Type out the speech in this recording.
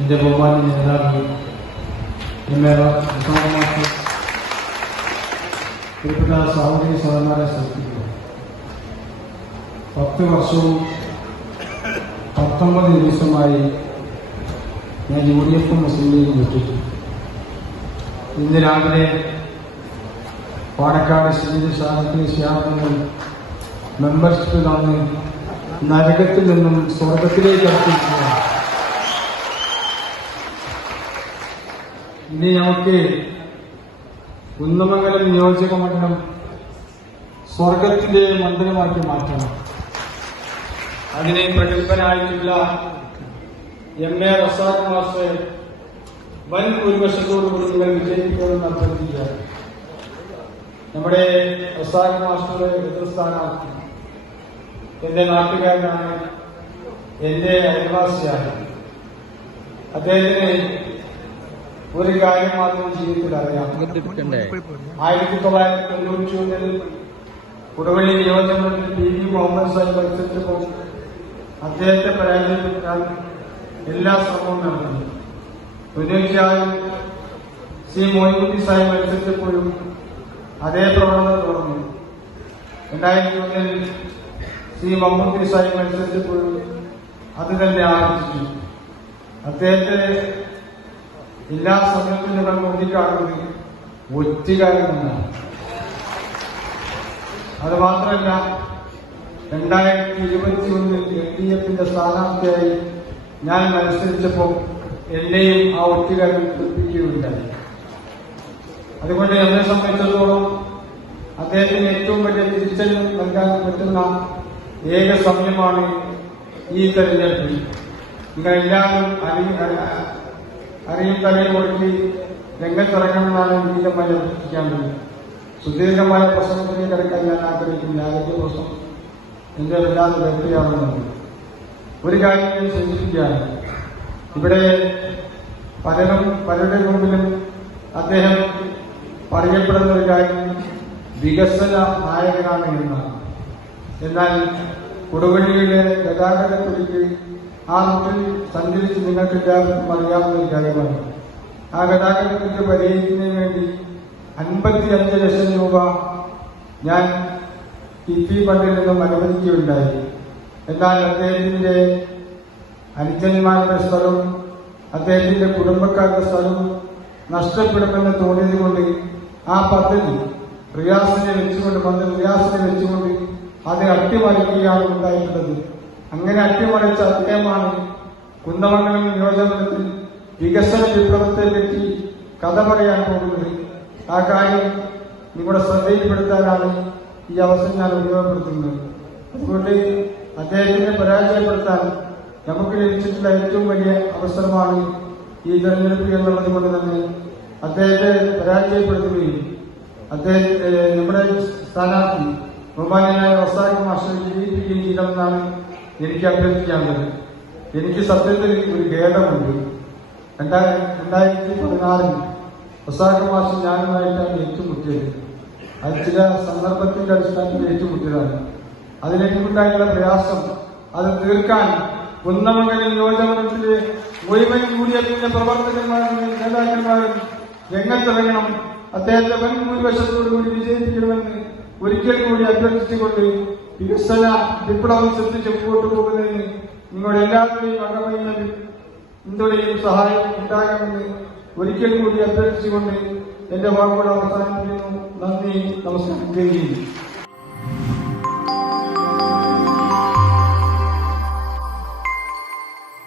എന്റെ ബഹുമാന്യ നേതാവ് പ്രിയപ്പെട്ട സഹോദരി സഹോദരന്മാരെ ശ്രദ്ധിക്കുക. 10 വർഷവും 19 ദിവസമായി ഞാൻ UDF മുസ്ലിം ലീഗ് വിട്ടിട്ടു. ഇന്ന് രാവിലെ പാണക്കാട് ശ്യാമങ്ങൾ മെമ്പർഷിപ്പ് തന്ന് നരകത്തിൽ നിന്നും സ്വർഗത്തിലേക്ക് അടുത്തിരിക്കുകയാണ്. ഇനി നമുക്ക് കുന്നമംഗലം നിയോജക മണ്ഡലം സ്വർഗത്തിന്റെ മണ്ഡലമാക്കി മാറ്റണം. അതിനെ പ്രഗത്ഭനായിട്ടുള്ള MA റസാഖ് മാസ്റ്റർ വൻ ഭൂരിപക്ഷത്തോടുകൂടി നിങ്ങൾ വിജയിക്കുമെന്ന് അഭ്യർത്ഥിക്കുക. നമ്മുടെ റസാഖ് മാസ്റ്ററുടെ എതിർസ്ഥാനാർത്ഥി എന്റെ നാട്ടുകാരനാണ്, എന്റെ അയൽവാസിയാണ്. അദ്ദേഹത്തിന് ഒരു കാര്യം മാത്രം ജീവിതത്തിൽ അറിയാം. 1991 കൊടുവള്ളി നിയോജകമണ്ഡലത്തിൽ PV മുഹമ്മദ് സാഹിബ് മത്സരിച്ചപ്പോൾ അദ്ദേഹത്തെ പരാജയപ്പെടുത്താൻ എല്ലാ ശ്രമവും നടന്നു. തീർച്ചയായും C മോയിൻകുട്ടി സാഹിബ് മത്സരിച്ചപ്പോഴും അതേ പ്രവണത തുടർന്നു. 2001 C മമ്മൂട്ടി സാഹിബ് മത്സരിച്ചപ്പോഴും അത് തന്നെ ആവർത്തിച്ചു. അദ്ദേഹത്തെ എല്ലാ സമയത്തും ഞങ്ങൾ നോക്കിക്കാണുന്നത് ഒറ്റുകാരനെന്നാണ്. അത് മാത്രമല്ല, 2021 LDF സ്ഥാനാർത്ഥിയായി ഞാൻ മത്സരിച്ചപ്പോൾ എന്നെയും ആ ഒറ്റുകാരൻ ഏൽപ്പിക്കുകയുണ്ടായി. അതുകൊണ്ട് എന്നെ സംബന്ധിച്ചിടത്തോളം അദ്ദേഹത്തിന് ഏറ്റവും വലിയ തിരിച്ചറിവ് നൽകാൻ പറ്റുന്ന ഏക സമയമാണ് ഈ തെരഞ്ഞെടുപ്പ്. നിങ്ങളെല്ലാവരും അറിയും തലയിൽ കൊടുക്കി രംഗത്തിറങ്ങണമെന്നാണ് വിനീതമായി അഭ്യർത്ഥിക്കാറുള്ളത്. സുദീർഘമായ പ്രസംഗത്തിലേക്ക് കിടക്കാൻ ഞാൻ ആഗ്രഹിക്കുന്നില്ല. ആരോഗ്യ പ്രശ്നം എന്റെ വല്ലാതെ വ്യക്തിയാണെന്നുണ്ട്. ഒരു കാര്യം ഞാൻ സൂചിപ്പിക്കുകയാണ്. ഇവിടെ പലരുടെ മുമ്പിലും അദ്ദേഹം പറയപ്പെടുന്ന ഒരു കാര്യം വികസന നായകനാണ് എന്നാണ്. എന്നാൽ കൊടുവള്ളിയിലെ ഗതാഗതക്കുറിച്ച് ആ റൂട്ടിൽ സഞ്ചരിച്ച് നിങ്ങൾക്ക് എല്ലാവർക്കും അറിയാവുന്ന ഒരു കാര്യമാണ്. ആ ഗതാഗതക്കുറിച്ച് പരിഹരിക്കുന്നതിന് വേണ്ടി 55 ലക്ഷം രൂപ ഞാൻ കിഫ്ബി ഫണ്ടിൽ നിന്നും അനുവദിക്കുകയുണ്ടായി. എന്നാൽ അദ്ദേഹത്തിന്റെ അനുജന്മാരുടെ സ്ഥലവും അദ്ദേഹത്തിന്റെ കുടുംബക്കാരുടെ സ്ഥലവും നഷ്ടപ്പെടുമെന്ന് തോന്നിയതുകൊണ്ട് ആ പദ്ധതി റിയാസിനെ വെച്ചുകൊണ്ട് അത് അട്ടിമറിക്കുകയാണ് ഉണ്ടായിട്ടുള്ളത്. അങ്ങനെ അട്ടിമറിച്ച അദ്ദേഹമാണ് കുന്നമംഗലം നിയോജകമണ്ഡലത്തിൽ വികസന വിപ്ലവത്തെ പറ്റി കഥ പറയാൻ പോകുന്നത്. ആ കാര്യം നിങ്ങളുടെ ശ്രദ്ധയിൽപ്പെടുത്താനാണ് ഈ അവസരം ഞാൻ ഉപയോഗപ്പെടുത്തുന്നത്. അതുകൊണ്ട് അദ്ദേഹത്തിനെ പരാജയപ്പെടുത്താൻ നമുക്ക് ലഭിച്ചിട്ടുള്ള ഏറ്റവും വലിയ അവസരമാണ് ഈ തെരഞ്ഞെടുപ്പ് എന്നുള്ളത് കൊണ്ട് തന്നെ അദ്ദേഹത്തെ പരാജയപ്പെടുത്തുകയും നമ്മുടെ സ്ഥാനാർത്ഥി ബഹുമാന്യനായ റസാഖ് മാസ്റ്റർ വിജയിപ്പിക്കുകയും ചെയ്യണമെന്നാണ് എനിക്ക് അഭ്യർത്ഥിക്കാനുള്ളത്. എനിക്ക് സത്യത്തിൽ ഒരു ഖേദമുണ്ട്. 2016 റസാഖ് മാസ്റ്റർ ഞാനുമായിട്ടാണ് ഏറ്റുമുട്ടിയത്. അത് ചില സന്ദർഭത്തിന്റെ അടിസ്ഥാനത്തിൽ ഏറ്റുമുട്ടിയതാണ്. അതിലേക്കുണ്ടായിട്ടുള്ള പ്രയാസം അത് തീർക്കാൻ കുന്നമംഗലം നിയോജകമണ്ഡലത്തിലെ മുഴുവൻ UDF പ്രവർത്തകന്മാരും നേതാക്കന്മാരും രംഗത്തിറങ്ങണം. അദ്ദേഹത്തെ വൻ ഭൂരിപക്ഷത്തോടുകൂടി വിജയിപ്പിക്കണമെന്ന് ഒരിക്കൽ കൂടി അഭ്യർത്ഥിച്ചുകൊണ്ട് വികസന വിപ്ലവം ശ്രദ്ധിച്ച് മുമ്പോട്ട് പോകുന്നതിന് നിങ്ങളുടെ എല്ലാവരുടെയും അകമയും പിന്തുണയും സഹായം ഉണ്ടാകണമെന്ന് ഒരിക്കൽ കൂടി അഭ്യർത്ഥിച്ചുകൊണ്ട് എന്റെ വാക്കുകൾ അവസാനിപ്പിക്കുന്നു. നന്ദി, നമസ്കാരം.